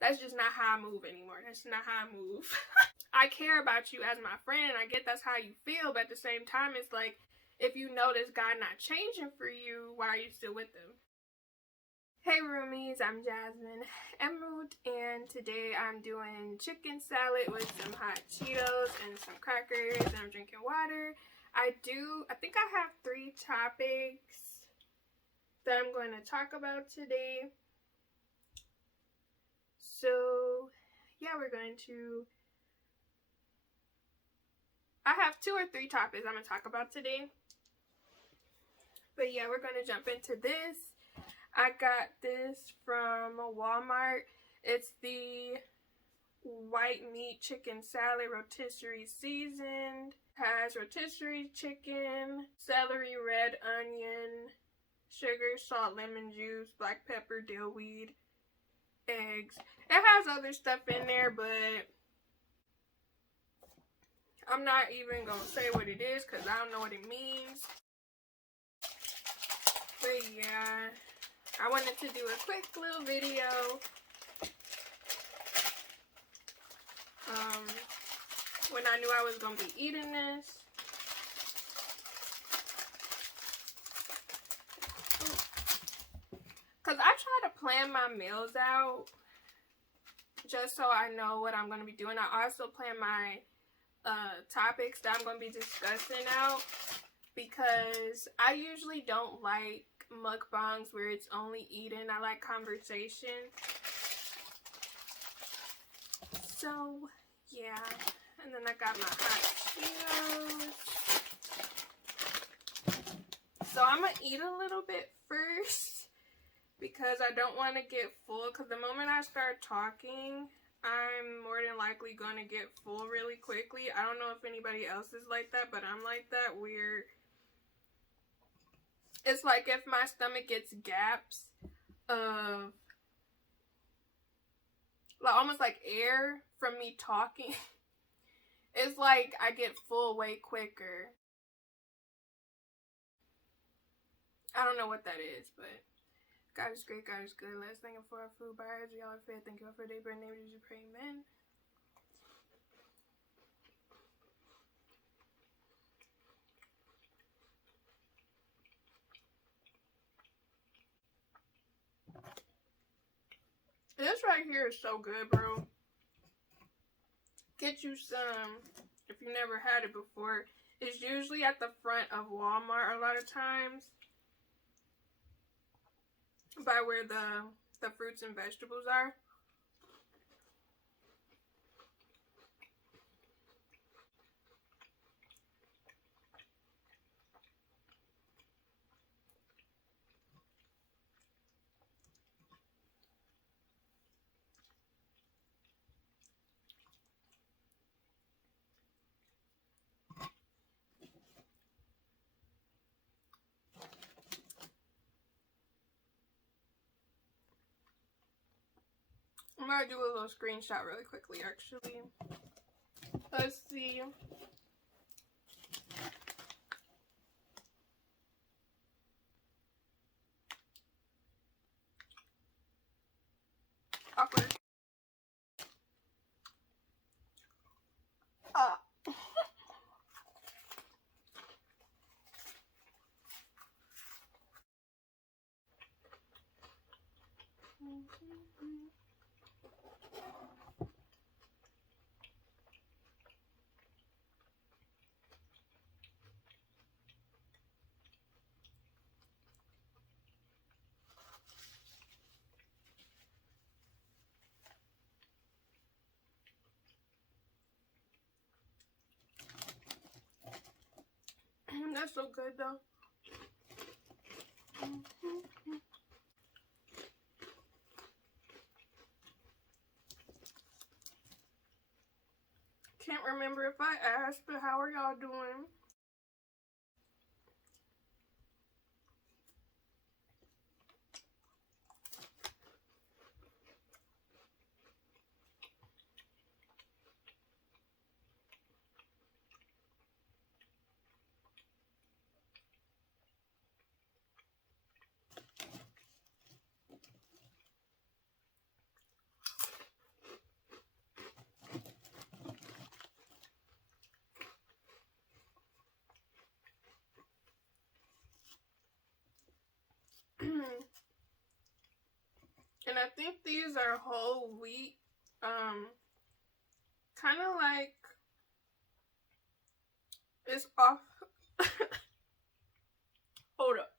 That's just not how I move anymore. That's not how I move. I care about you as my friend, and I get that's how you feel, but at the same time, it's like, if you know this guy not changing for you, why are you still with him? Hey roomies, I'm Jasmine Emerald, and today I'm doing chicken salad with some hot Cheetos and some crackers, and I'm drinking water. I think I have 3 topics that I'm going to talk about today. So, yeah, I have 2 or 3 topics I'm going to talk about today. But yeah, we're going to jump into this. I got this from Walmart. It's the white meat chicken salad, rotisserie seasoned. Has rotisserie chicken, celery, red onion, sugar, salt, lemon juice, black pepper, dill weed, eggs. It has other stuff in there, but I'm not even gonna say what it is because I don't know what it means. But yeah, I wanted to do a quick little video. When I knew I was gonna be eating this. Cause I try to plan my meals out just so I know what I'm gonna be doing. I also plan my topics that I'm gonna be discussing out, because I usually don't like mukbangs where it's only eating. I like conversation. So yeah, and then I got my hot Cheetos. So I'm gonna eat a little bit first because I don't want to get full, because the moment I start talking, I'm more than likely going to get full really quickly. I don't know if anybody else is like that, but I'm like that, where it's like if my stomach gets gaps of like almost like air from me talking, it's like I get full way quicker. I don't know what that is, but God is great, God is good. Let's thank Him for our food, bars, y'all are faith. Thank you all for day, name Jesus, pray, amen. This right here is so good, bro. Get you some if you never had it before. It's usually at the front of Walmart a lot of times, by where the fruits and vegetables are. I'm gonna do a little screenshot really quickly, actually. Let's see. Awkward. That's so good though. Can't remember if I asked, but how are y'all doing? I think these are whole wheat. Kind of like, it's off. Hold up.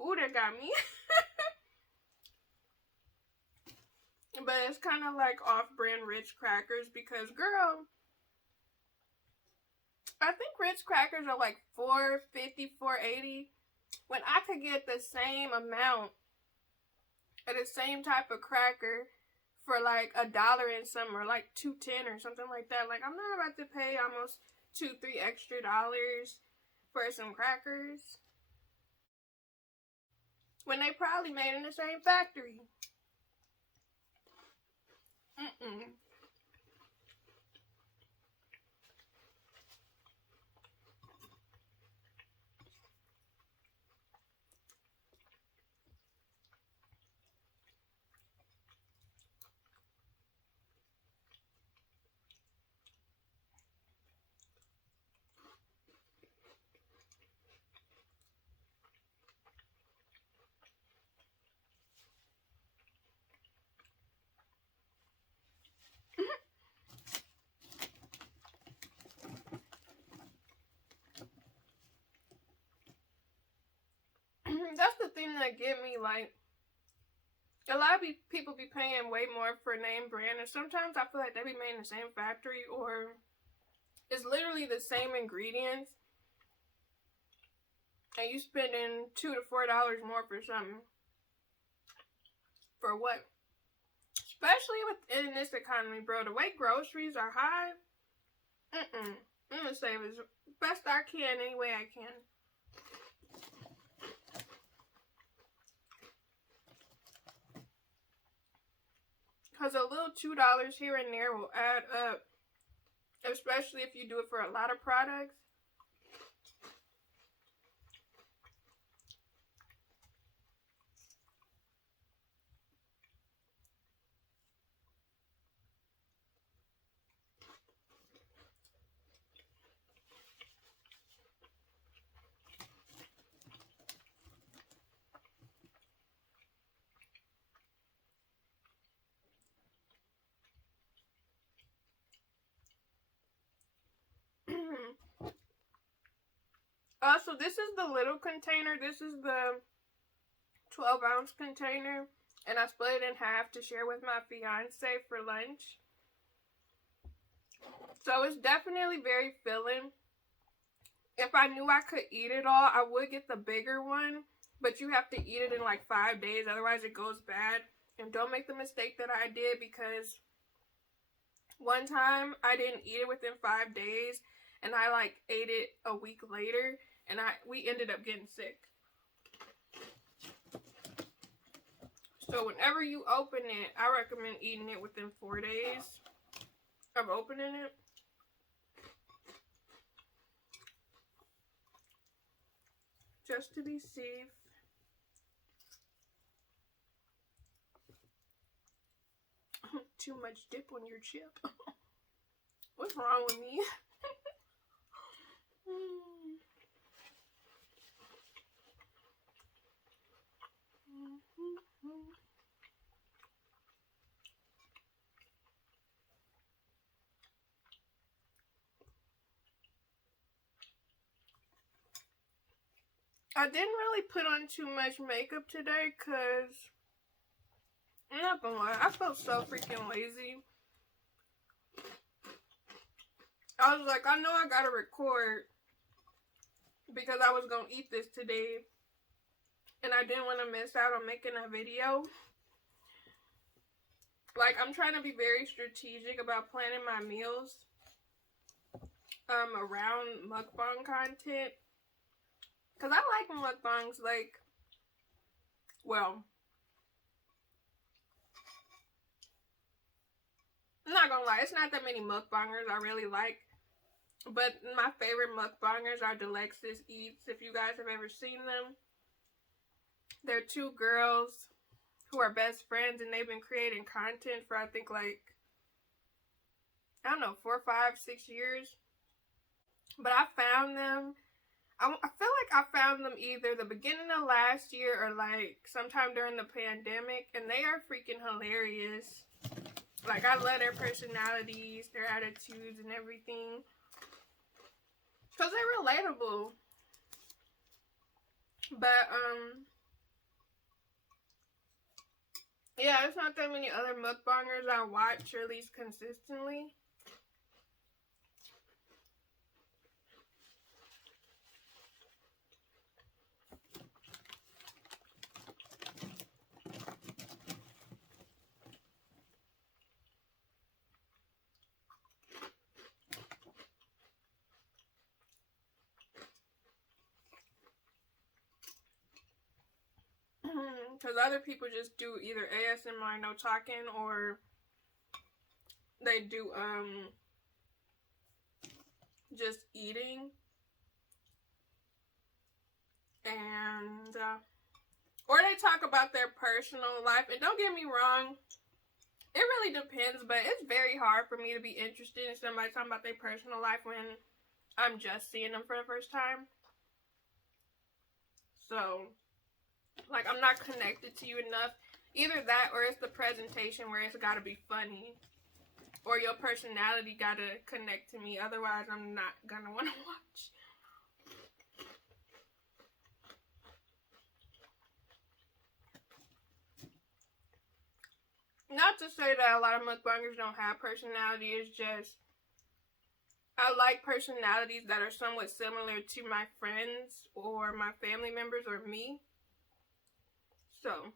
Ooh, that got me. But it's kind of like off-brand Ritz crackers because, girl, I think Ritz crackers are like $4.50, $4.80 when I could get the same amount of the same type of cracker for like $1 and some, or like $2.10 or something like that. Like, I'm not about to pay almost $2-3 extra for some crackers when they probably made in the same factory. That's the thing that get me, like, a lot of people be paying way more for name brand, and sometimes I feel like they be made in the same factory, or it's literally the same ingredients, and you spending $2 to $4 more for something. For what? Especially within this economy, bro. The way groceries are high, I'm gonna save as best I can any way I can. Because a little $2 here and there will add up. Especially if you do it for a lot of products. Also, this is the little container. This is the 12-ounce container. And I split it in half to share with my fiance for lunch. So it's definitely very filling. If I knew I could eat it all, I would get the bigger one. But you have to eat it in like 5 days. Otherwise, it goes bad. And don't make the mistake that I did, because one time I didn't eat it within 5 days. And I like ate it a week later. And we ended up getting sick. So whenever you open it, I recommend eating it within 4 days of opening it. Just to be safe. Too much dip on your chip. What's wrong with me? I didn't really put on too much makeup today because, I'm not gonna lie, I felt so freaking lazy. I was like, I know I gotta record because I was gonna eat this today and I didn't want to miss out on making a video. Like, I'm trying to be very strategic about planning my meals around mukbang content. Because I like mukbangs, like, well, I'm not gonna lie, it's not that many mukbangers I really like. But my favorite mukbangers are Delexis Eats, if you guys have ever seen them. They're two girls who are best friends, and they've been creating content for, I think, like, I don't know, 4, 5, 6 years. But I found them I feel like I found them either the beginning of last year or like sometime during the pandemic, and they are freaking hilarious. Like, I love their personalities, their attitudes, and everything. Because they're relatable. But, yeah, there's not that many other mukbangers I watch, or at least consistently. Because other people just do either ASMR, no talking, or they do, just eating. And, or they talk about their personal life. And don't get me wrong, it really depends, but it's very hard for me to be interested in somebody talking about their personal life when I'm just seeing them for the first time. So, like, I'm not connected to you enough. Either that or it's the presentation where it's gotta be funny. Or your personality gotta connect to me. Otherwise, I'm not gonna want to watch. Not to say that a lot of mukbangers don't have personality. It's just, I like personalities that are somewhat similar to my friends or my family members or me. So,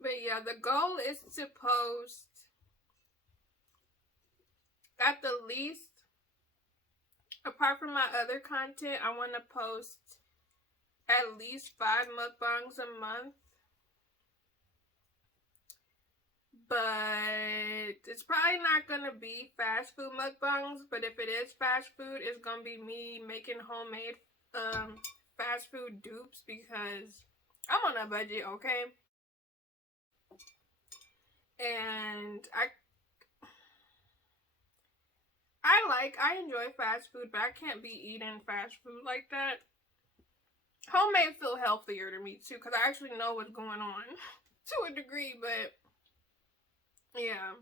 but yeah, the goal is to post at the least, apart from my other content, I want to post at least 5 mukbangs a month. But it's probably not going to be fast food mukbangs. But if it is fast food, it's going to be me making homemade fast food dupes because I'm on a budget, okay? And I enjoy fast food, but I can't be eating fast food like that. Homemade feel healthier to me too, because I actually know what's going on to a degree, but yeah.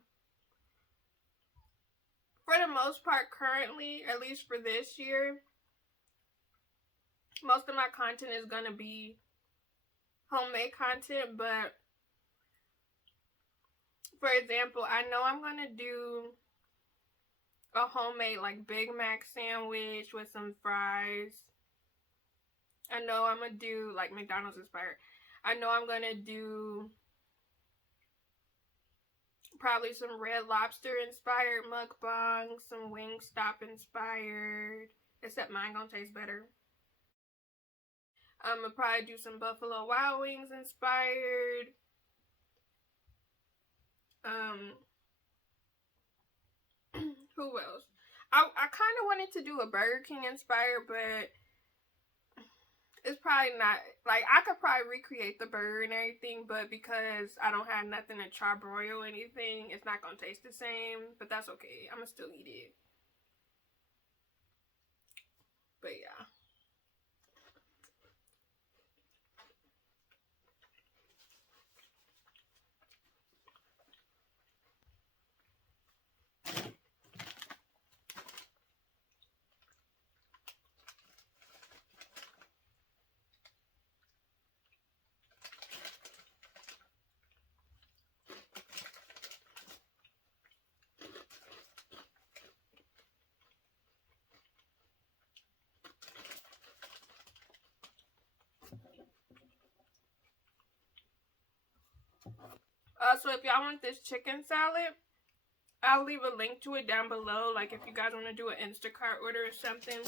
For the most part, currently, at least for this year, most of my content is going to be homemade content, but for example, I know I'm going to do a homemade like Big Mac sandwich with some fries. I know I'm going to do like McDonald's inspired. I know I'm going to do probably some Red Lobster inspired mukbangs, some Wingstop inspired, except mine gonna taste better. I'm gonna probably do some Buffalo Wild Wings inspired. Who else? I kind of wanted to do a Burger King inspired, but it's probably not, like, I could probably recreate the burger and everything, but because I don't have nothing to charbroil or anything, it's not gonna taste the same, but that's okay. I'm gonna still eat it. But yeah. So if y'all want this chicken salad, I'll leave a link to it down below, like if you guys want to do an Instacart order or something,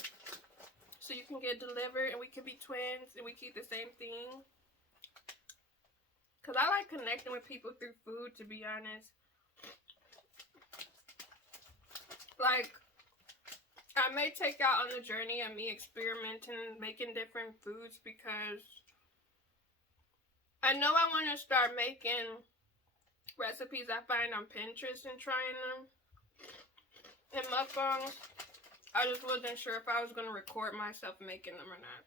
so you can get delivered and we can be twins and we keep the same thing. Because I like connecting with people through food, to be honest. Like, I may take y'all on the journey of me experimenting, making different foods, because I know I want to start making recipes I find on Pinterest and trying them in mukbangs. I just wasn't sure if I was going to record myself making them or not.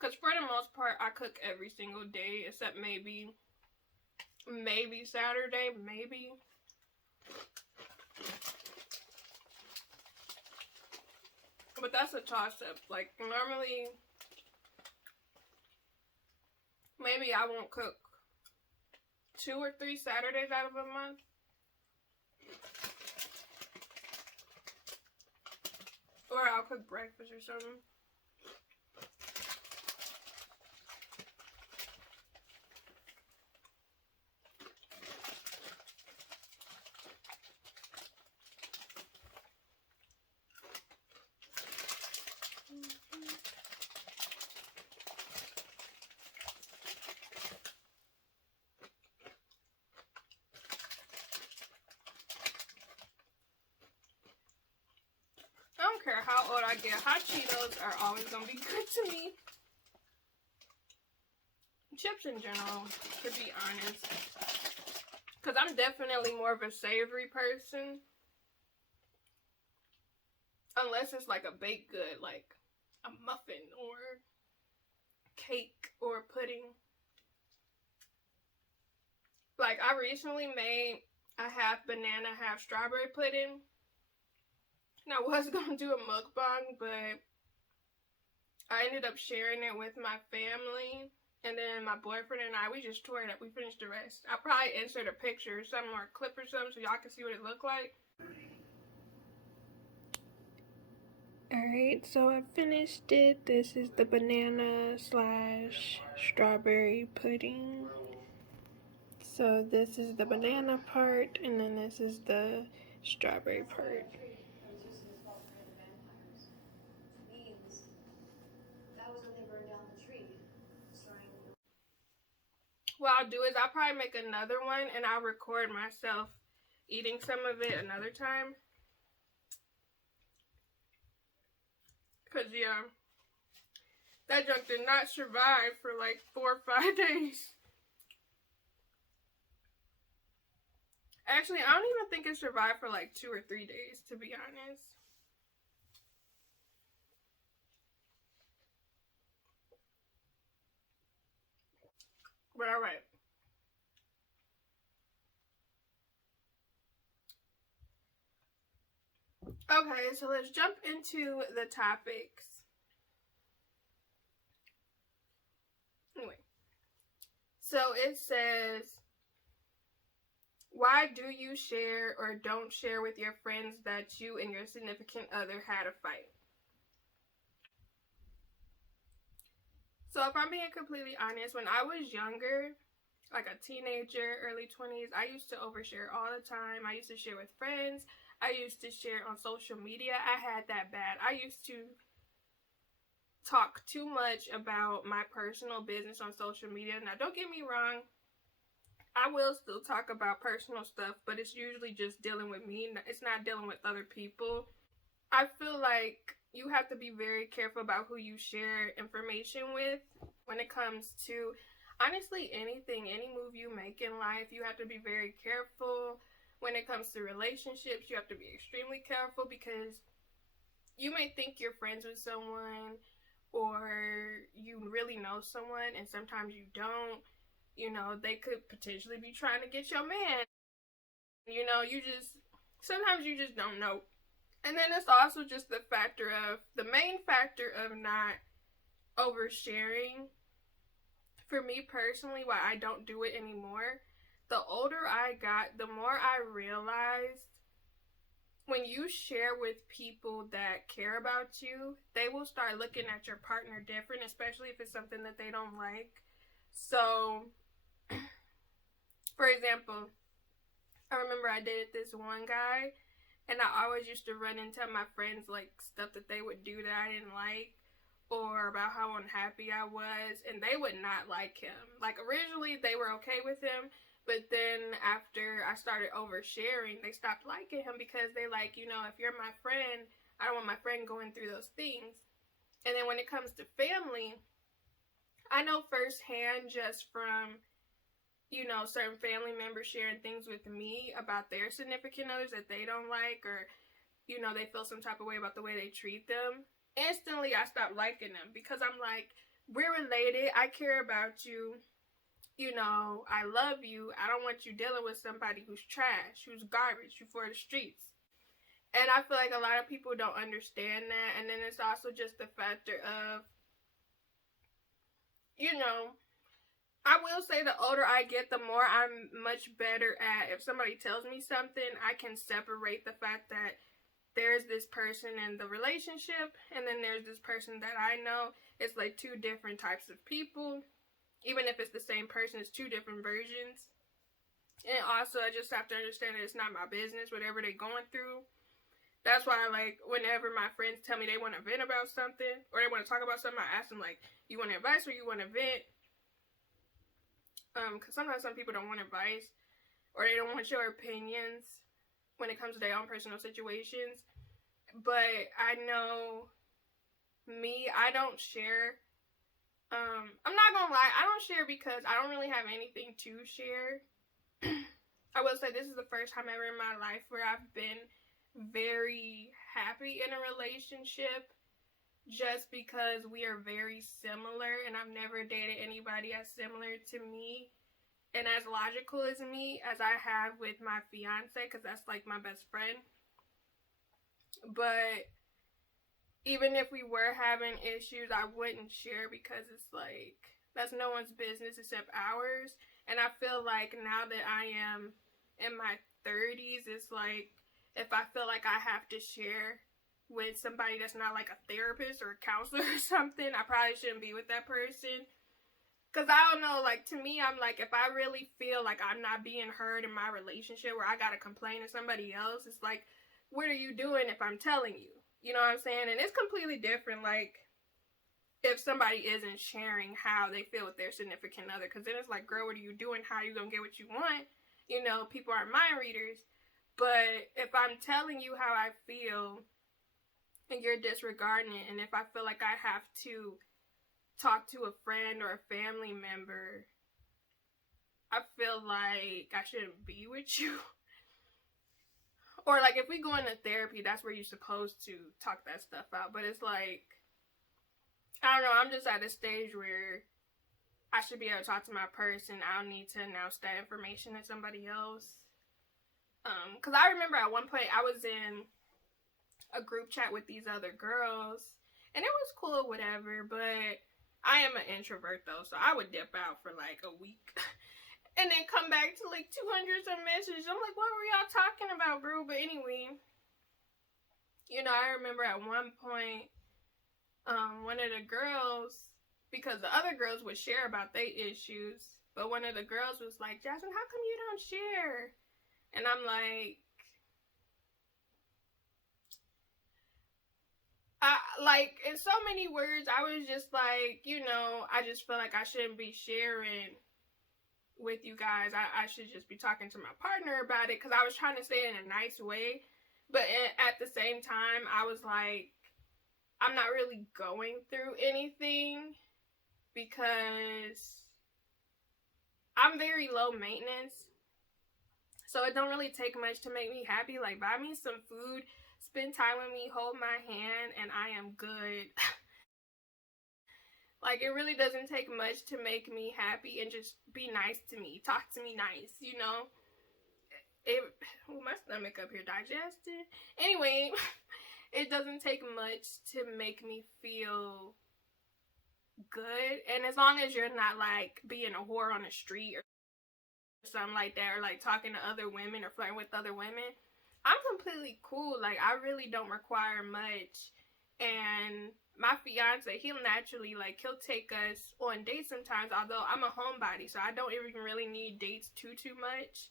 Because for the most part, I cook every single day except maybe Saturday, maybe. But that's a toss-up. Like, normally, maybe I won't cook 2 or 3 Saturdays out of a month. Or I'll cook breakfast or something. I don't care how old I get, hot Cheetos are always gonna be good to me. Chips in general, to be honest. Because I'm definitely more of a savory person. Unless it's like a baked good, like a muffin or cake or pudding. Like, I recently made a half banana, half strawberry pudding. And I was going to do a mukbang, but I ended up sharing it with my family. And then my boyfriend and I, we just tore it up. We finished the rest. I'll probably insert a picture or something, or a clip or something, so y'all can see what it looked like. Alright, so I finished it. This is the banana / strawberry pudding. So this is the banana part, and then this is the strawberry part. What I'll do is I'll probably make another one, and I'll record myself eating some of it another time. Because, yeah, that junk did not survive for like 4 or 5 days. Actually, I don't even think it survived for like 2 or 3 days, to be honest. But alright. Okay, so let's jump into the topics. Anyway, so it says, why do you share or don't share with your friends that you and your significant other had a fight? So if I'm being completely honest, when I was younger, like a teenager, early 20s, I used to overshare all the time. I used to share with friends. I used to share on social media. I had that bad. I used to talk too much about my personal business on social media. Now, don't get me wrong. I will still talk about personal stuff, but it's usually just dealing with me. It's not dealing with other people. I feel like you have to be very careful about who you share information with when it comes to, honestly, anything, any move you make in life. You have to be very careful. When it comes to relationships, you have to be extremely careful, because you may think you're friends with someone or you really know someone, and sometimes you don't. You know, they could potentially be trying to get your man. You know, sometimes you just don't know. And then it's also just the main factor of not oversharing. For me personally, why I don't do it anymore, the older I got, the more I realized when you share with people that care about you, they will start looking at your partner different, especially if it's something that they don't like. So, for example, I remember I dated this one guy, and I always used to run and tell my friends, like, stuff that they would do that I didn't like, or about how unhappy I was, and they would not like him. Like, originally, they were okay with him, but then after I started oversharing, they stopped liking him, because they like, you know, if you're my friend, I don't want my friend going through those things. And then when it comes to family, I know firsthand just from, you know, certain family members sharing things with me about their significant others that they don't like, or, you know, they feel some type of way about the way they treat them. Instantly, I stopped liking them because I'm like, we're related. I care about you. You know, I love you. I don't want you dealing with somebody who's trash, who's garbage, who's for the streets. And I feel like a lot of people don't understand that. And then it's also just the factor of, you know, I will say the older I get, the more I'm much better at, if somebody tells me something, I can separate the fact that there's this person in the relationship, and then there's this person that I know. It's like two different types of people. Even if it's the same person, it's two different versions. And also, I just have to understand that it's not my business, whatever they're going through. That's why, like, whenever my friends tell me they want to vent about something, or they want to talk about something, I ask them, like, you want advice or you want to vent? Because sometimes some people don't want advice, or they don't want your opinions when it comes to their own personal situations. But I know me, I don't share. I'm not gonna lie, I don't share because I don't really have anything to share. I will say this is the first time ever in my life where I've been very happy in a relationship, just because we are very similar, and I've never dated anybody as similar to me and as logical as me as I have with my fiance, because that's like my best friend. But even if we were having issues, I wouldn't share because it's like, that's no one's business except ours. And I feel like now that I am in my 30s, it's like, if I feel like I have to share with somebody that's not like a therapist or a counselor or something, I probably shouldn't be with that person. Because I don't know, like, to me, I'm like, if I really feel like I'm not being heard in my relationship, where I gotta complain to somebody else, it's like, what are you doing if I'm telling you? You know what I'm saying? And it's completely different, like, if somebody isn't sharing how they feel with their significant other. Because then it's like, girl, what are you doing? How are you gonna get what you want? You know, people aren't mind readers. But if I'm telling you how I feel and you're disregarding it, and if I feel like I have to talk to a friend or a family member, I feel like I shouldn't be with you. Or, like, if we go into therapy, that's where you're supposed to talk that stuff out. But it's like, I don't know, I'm just at a stage where I should be able to talk to my person. I don't need to announce that information to somebody else. Because I remember at one point I was in a group chat with these other girls, and it was cool, whatever, but I am an introvert, though, so I would dip out for, like, a week. And then come back to like 200 some messages. I'm like, what were y'all talking about, bro? But anyway, you know, I remember at one point, one of the girls, because the other girls would share about their issues, but one of the girls was like, Jasmine, how come you don't share? And I'm like, like, in so many words, I was just like, you know, I just feel like I shouldn't be sharing with you guys. I should just be talking to my partner about it, because I was trying to say it in a nice way, but at the same time I was like, I'm not really going through anything, because I'm very low maintenance, so it don't really take much to make me happy. Like, buy me some food, spend time with me, hold my hand, and I am good. Like, it really doesn't take much to make me happy, and just be nice to me. Talk to me nice, you know? My stomach up here digested. Anyway, it doesn't take much to make me feel good. And as long as you're not, like, being a whore on the street or something like that, or, like, talking to other women or flirting with other women, I'm completely cool. Like, I really don't require much. And my fiance, he'll naturally, like, he'll take us on dates sometimes, although I'm a homebody, so I don't even really need dates too much.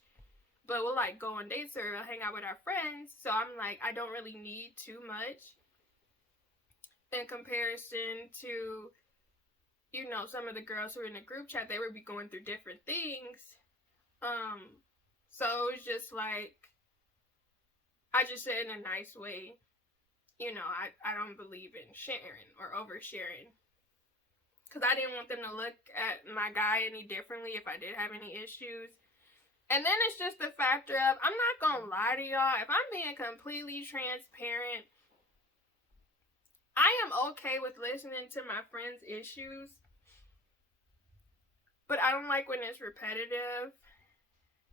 But we'll, like, go on dates or hang out with our friends, so I'm like, I don't really need too much in comparison to, you know, some of the girls who are in the group chat. They would be going through different things. So it was just like, I just said in a nice way, I don't believe in sharing or oversharing. Because I didn't want them to look at my guy any differently if I did have any issues. And then it's just the factor of, I'm not going to lie to y'all, if I'm being completely transparent, I am okay with listening to my friends' issues, but I don't like when it's repetitive.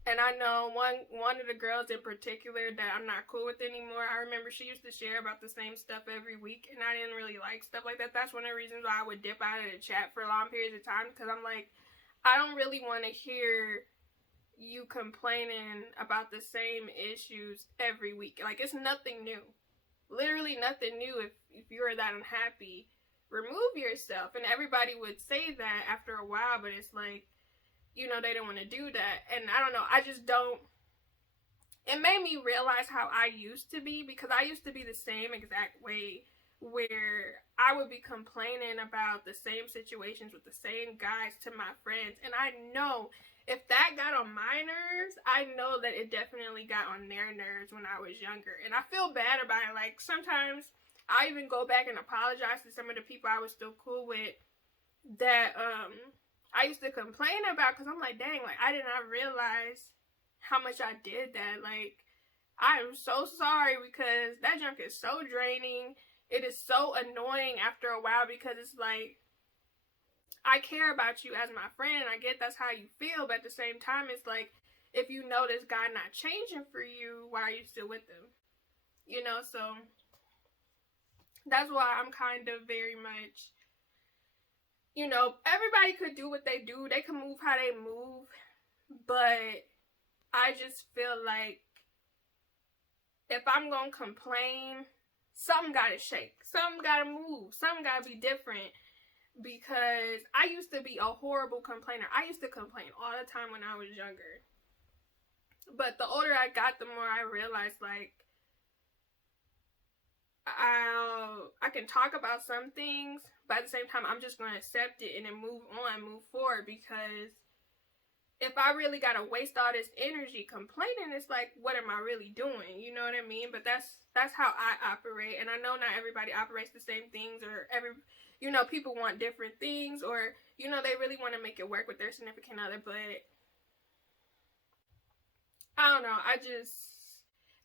And I know one of the girls in particular that I'm not cool with anymore. I remember she used to share about the same stuff every week, and I didn't really like stuff like that. That's one of the reasons why I would dip out of the chat for long periods of time, because I'm like, I don't really want to hear you complaining about the same issues every week. Like, it's nothing new. Literally nothing new. If you're that unhappy, remove yourself. And everybody would say that after a while, but it's like, they don't want to do that. And I don't know, I just don't. It made me realize how I used to be, because I used to be the same exact way, where I would be complaining about the same situations with the same guys to my friends. And I know if that got on my nerves, I know that it definitely got on their nerves when I was younger. And I feel bad about it. Like, sometimes I even go back and apologize to some of the people I was still cool with that I used to complain about, because I'm like, dang, like, I did not realize how much I did that. Like, I am so sorry, because that junk is so draining. It is so annoying after a while, because it's like, I care about you as my friend, and I get that's how you feel, but at the same time, it's like, if you know this guy not changing for you, why are you still with him? So that's why I'm kind of very much, everybody could do what they do, they can move how they move, but I just feel like if I'm gonna complain, something gotta shake, something gotta move, something gotta be different. Because I used to be a horrible complainer. I used to complain all the time when I was younger. But the older I got, the more I realized, like, I can talk about some things, but at the same time, I'm just going to accept it and then move forward. Because if I really got to waste all this energy complaining, it's like, what am I really doing? You know what I mean? But that's how I operate. And I know not everybody operates the same things, or people want different things, or, they really want to make it work with their significant other, but I don't know,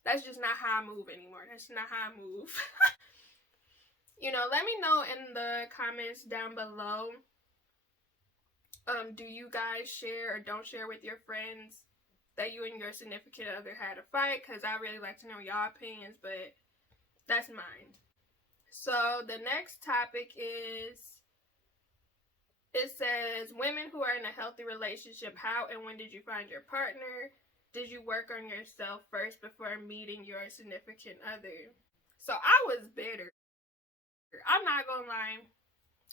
that's just not how I move anymore. That's not how I move. Let me know in the comments down below, do you guys share or don't share with your friends that you and your significant other had a fight? Because I really like to know y'all opinions, but that's mine. So the next topic is, it says, women who are in a healthy relationship, how and when did you find your partner? Did you work on yourself first before meeting your significant other? So I was bitter. I'm not gonna lie.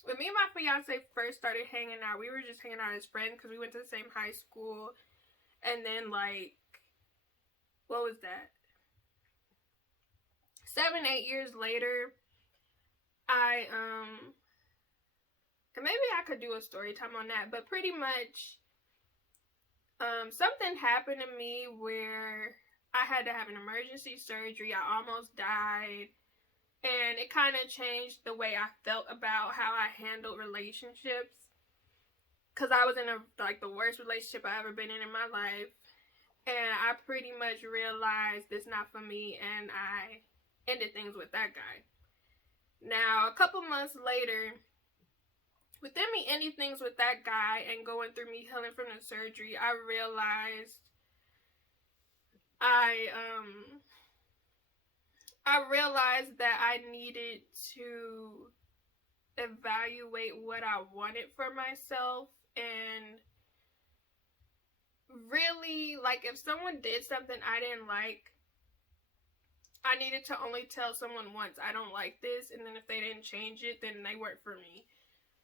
When me and my fiance first started hanging out, we were just hanging out as friends because we went to the same high school. And then, like, what was that? 7-8 years later, maybe I could do a story time on that, but pretty much, something happened to me where I had to have an emergency surgery. I almost died, and it kind of changed the way I felt about how I handled relationships, because I was in the worst relationship I ever been in my life, and I pretty much realized it's not for me, and I ended things with that guy. Now, a couple months later, within me ending things with that guy and going through me healing from the surgery, I realized that I needed to evaluate what I wanted for myself, and really, like, if someone did something I didn't like, I needed to only tell someone once, I don't like this, and then if they didn't change it, then they weren't for me.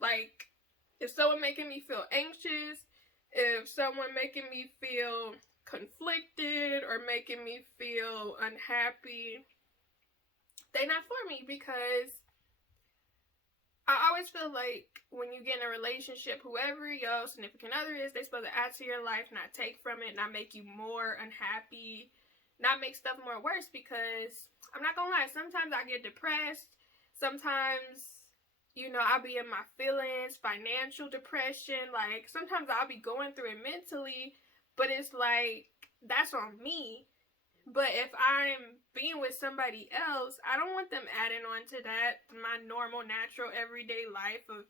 Like, if someone making me feel anxious, if someone making me feel conflicted or making me feel unhappy, they not for me, because I always feel like when you get in a relationship, whoever your significant other is, they're supposed to add to your life, not take from it, not make you more unhappy. not make stuff more worse, because I'm not gonna lie, sometimes I get depressed. Sometimes, you know, I'll be in my feelings, financial depression. Like, sometimes I'll be going through it mentally, but it's like, that's on me. But if I'm being with somebody else, I don't want them adding on to that, my normal, natural, everyday life of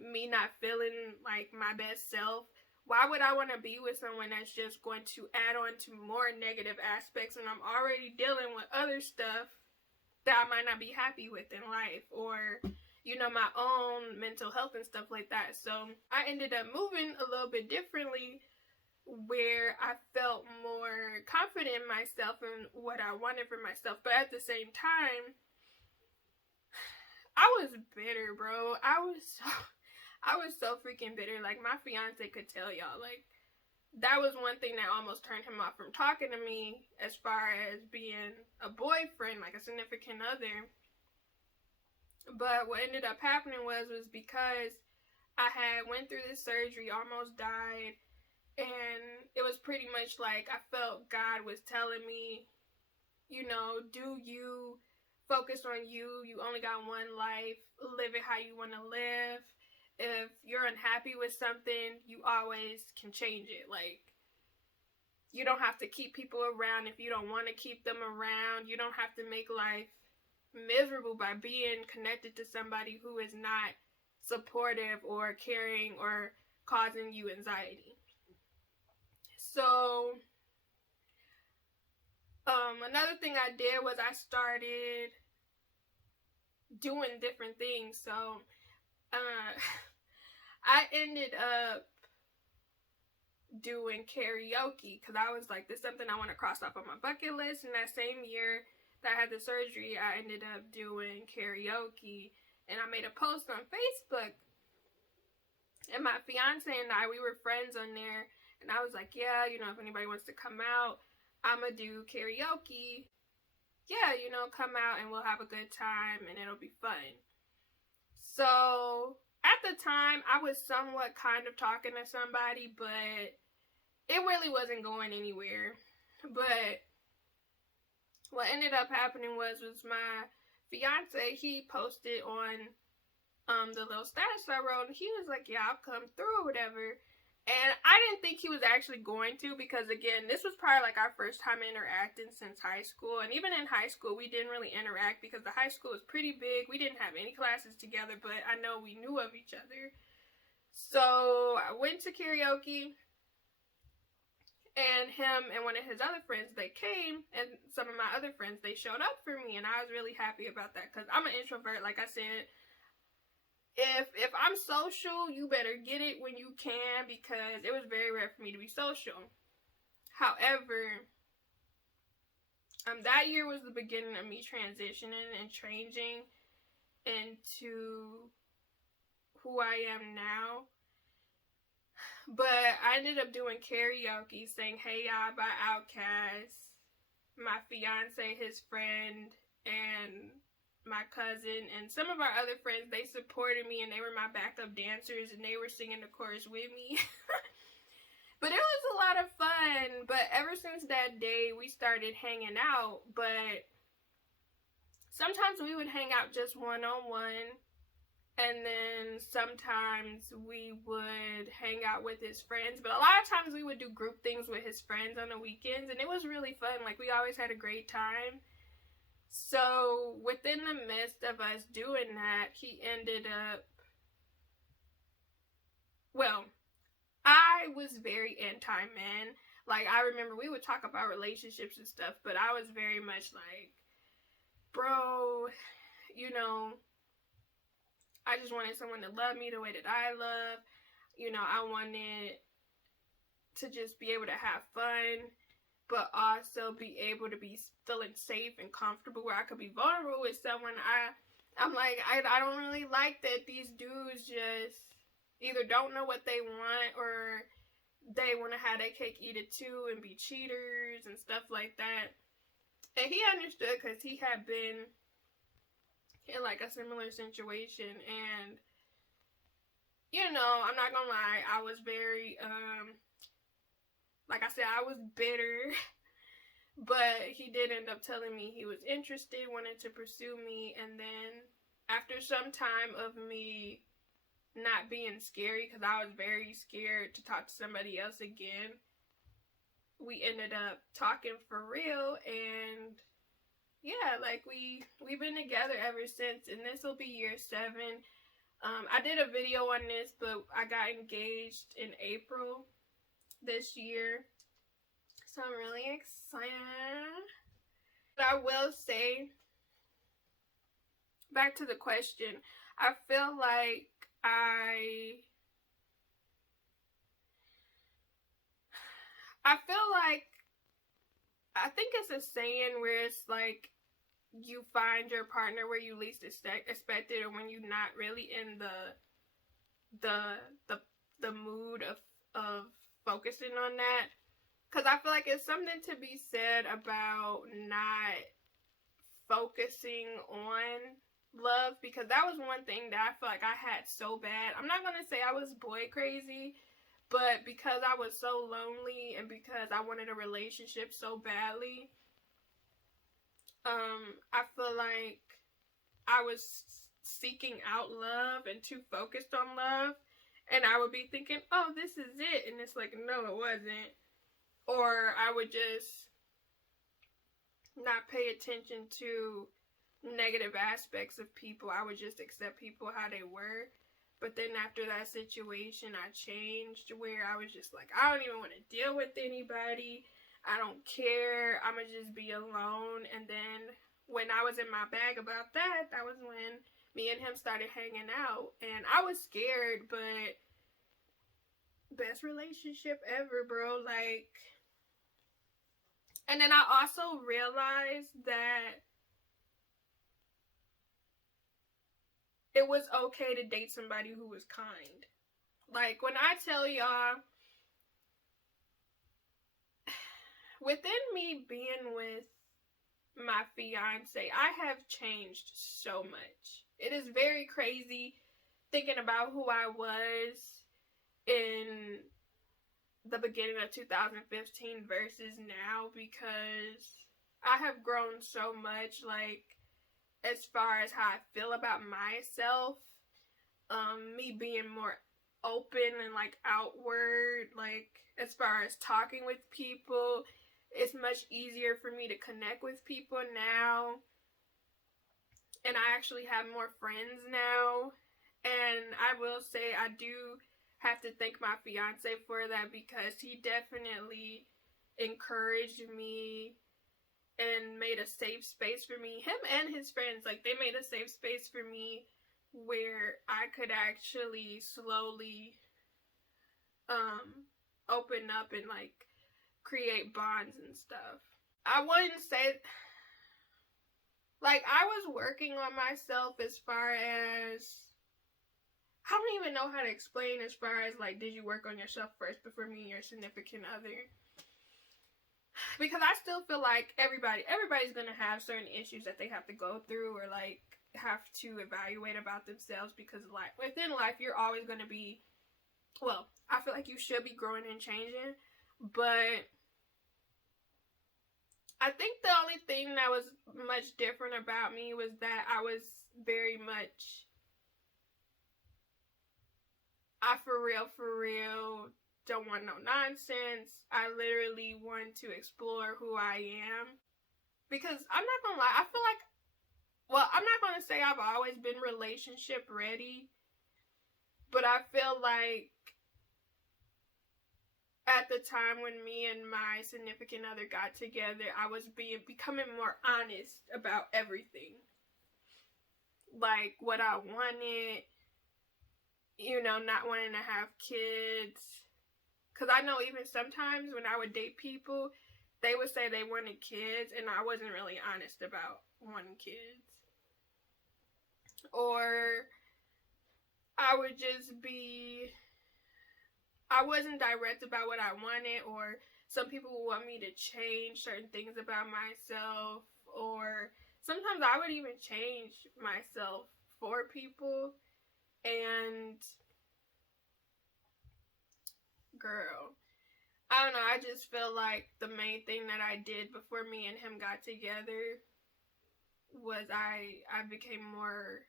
me not feeling like my best self. Why would I want to be with someone that's just going to add on to more negative aspects when I'm already dealing with other stuff that I might not be happy with in life, or, you know, my own mental health and stuff like that? So I ended up moving a little bit differently, where I felt more confident in myself and what I wanted for myself. But at the same time, I was bitter, bro. I was so freaking bitter. Like, my fiance could tell y'all. Like, that was one thing that almost turned him off from talking to me, as far as being a boyfriend, like a significant other. But what ended up happening was because I had went through this surgery, almost died, and it was pretty much like I felt God was telling me, you know, do you, focus on you. You only got one life. Live it how you want to live. If you're unhappy with something, you always can change it. Like, you don't have to keep people around if you don't want to keep them around. You don't have to make life miserable by being connected to somebody who is not supportive or caring or causing you anxiety. So, another thing I did was I started doing different things. So, I ended up doing karaoke, because I was like, this is something I want to cross off on my bucket list. And that same year that I had the surgery, I ended up doing karaoke, and I made a post on Facebook, and my fiance and I, we were friends on there. And I was like, yeah, you know, if anybody wants to come out, I'm going to do karaoke. Yeah, you know, come out and we'll have a good time and it'll be fun. So at the time, I was somewhat kind of talking to somebody, but it really wasn't going anywhere. But what ended up happening was my fiance, he posted on the little status I wrote, and he was like, yeah, I'll come through or whatever. And I didn't think he was actually going to, because, again, this was probably like our first time interacting since high school. And even in high school, we didn't really interact because the high school was pretty big. We didn't have any classes together, but I know we knew of each other. So I went to karaoke, and him and one of his other friends, they came, and some of my other friends, they showed up for me. And I was really happy about that, because I'm an introvert, like I said. If I'm social, you better get it when you can, because it was very rare for me to be social. However, that year was the beginning of me transitioning and changing into who I am now. But I ended up doing karaoke, saying Hey Ya by Outkast, my fiance, his friend, and my cousin, and some of our other friends. They supported me, and they were my backup dancers, and they were singing the chorus with me. But it was a lot of fun. But ever since that day, we started hanging out. But sometimes we would hang out just one-on-one, and then sometimes we would hang out with his friends. But a lot of times we would do group things with his friends on the weekends, and it was really fun. Like, we always had a great time. So, within the midst of us doing that, he ended up, well, I was very anti-men. Like, I remember we would talk about relationships and stuff, but I was very much like, bro, you know, I just wanted someone to love me the way that I love. You know, I wanted to just be able to have fun, but also be able to be feeling safe and comfortable where I could be vulnerable with someone. I'm like, I don't really like that these dudes just either don't know what they want, or they want to have their cake, eat it too, and be cheaters and stuff like that. And he understood, because he had been in like a similar situation. And, you know, I'm not gonna lie, I was very, like I said, I was bitter. But But he did end up telling me he was interested, wanted to pursue me, and then after some time of me not being scary, because I was very scared to talk to somebody else again, we ended up talking for real, and yeah, like we've been together ever since, and this will be year 7. I did a video on this, but I got engaged in April this year, so I'm really excited. But I will say, back to the question, I feel like I think it's a saying where it's like, you find your partner where you least expect it, or when you're not really in the mood of focusing on that. Because I feel like it's something to be said about not focusing on love, because that was one thing that I feel like I had so bad. I'm not going to say I was boy crazy, but because I was so lonely and because I wanted a relationship so badly, I feel like I was seeking out love and too focused on love, and I would be thinking, oh, this is it, and it's like, no, it wasn't. Or I would just not pay attention to negative aspects of people. I would just accept people how they were. But then after that situation, I changed, where I was just like, I don't even want to deal with anybody. I don't care. I'm going to just be alone. And then when I was in my bag about that, that was when me and him started hanging out. And I was scared, but best relationship ever, bro. Like, and then I also realized that it was okay to date somebody who was kind. Like, when I tell y'all, within me being with my fiance, I have changed so much. It is very crazy thinking about who I was in the beginning of 2015 versus now, because I have grown so much, like, as far as how I feel about myself, me being more open and, like, outward, like, as far as talking with people, it's much easier for me to connect with people now, and I actually have more friends now. And I will say, I do have to thank my fiance for that, because he definitely encouraged me and made a safe space for me. Him and his friends, like, they made a safe space for me where I could actually slowly open up and, like, create bonds and stuff. I wouldn't say, like, I was working on myself as far as, I don't even know how to explain, as far as, like, did you work on yourself first before meeting your significant other? Because I still feel like everybody's gonna have certain issues that they have to go through, or, like, have to evaluate about themselves, because, like, within life, you're always gonna be, well, I feel like you should be growing and changing, but I think the only thing that was much different about me was that I was very much, I for real don't want no nonsense. I literally want to explore who I am. Because I'm not gonna lie, I feel like, well, I'm not gonna say I've always been relationship ready, but I feel like at the time when me and my significant other got together, I was becoming more honest about everything. Like, what I wanted, you know, not wanting to have kids. Because I know even sometimes when I would date people, they would say they wanted kids, and I wasn't really honest about wanting kids. Or I would just be, I wasn't direct about what I wanted, or some people would want me to change certain things about myself, or sometimes I would even change myself for people. And girl, I don't know, I just feel like the main thing that I did before me and him got together was I became more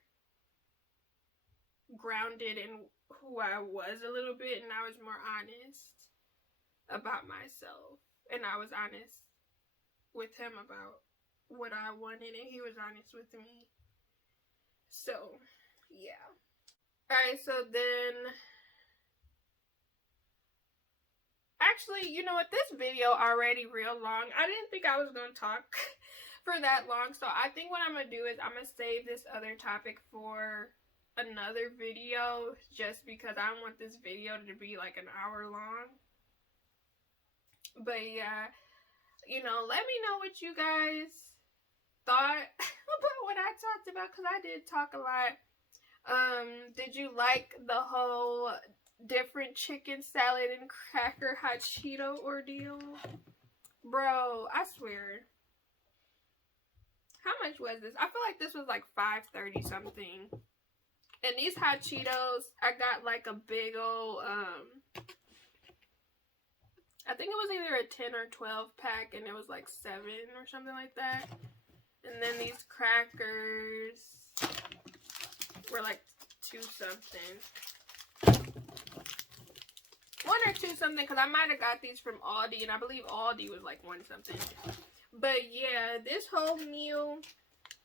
grounded in who I was a little bit, and I was more honest about myself, and I was honest with him about what I wanted, and he was honest with me. So yeah. Alright, so then actually, you know what, this video already real long. I didn't think I was gonna talk for that long, so I think what I'm gonna do is I'm gonna save this other topic for another video, just because I want this video to be like an hour long. But yeah, you know, let me know what you guys thought about what I talked about, because I did talk a lot. Did you like the whole different chicken salad and cracker hot Cheeto ordeal? Bro, I swear. How much was this? I feel like this was like $5.30 something. And these hot Cheetos, I got like a big old, I think it was either a 10 or 12 pack, and it was like 7 or something like that. And then these crackers were like 2 something. 1 or 2 something, because I might have got these from Aldi, and I believe Aldi was like 1 something. But yeah, this whole meal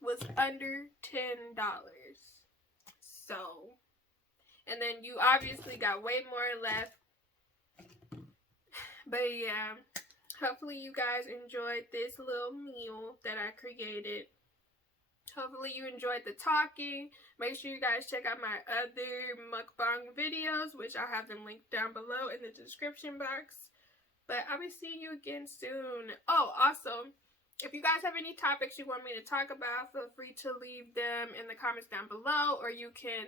was under $10. So, and then you obviously got way more left. But yeah, hopefully you guys enjoyed this little meal that I created. Hopefully you enjoyed the talking. Make sure you guys check out my other mukbang videos, which I'll have them linked down below in the description box. But I'll be seeing you again soon. Oh, also, if you guys have any topics you want me to talk about, feel free to leave them in the comments down below, or you can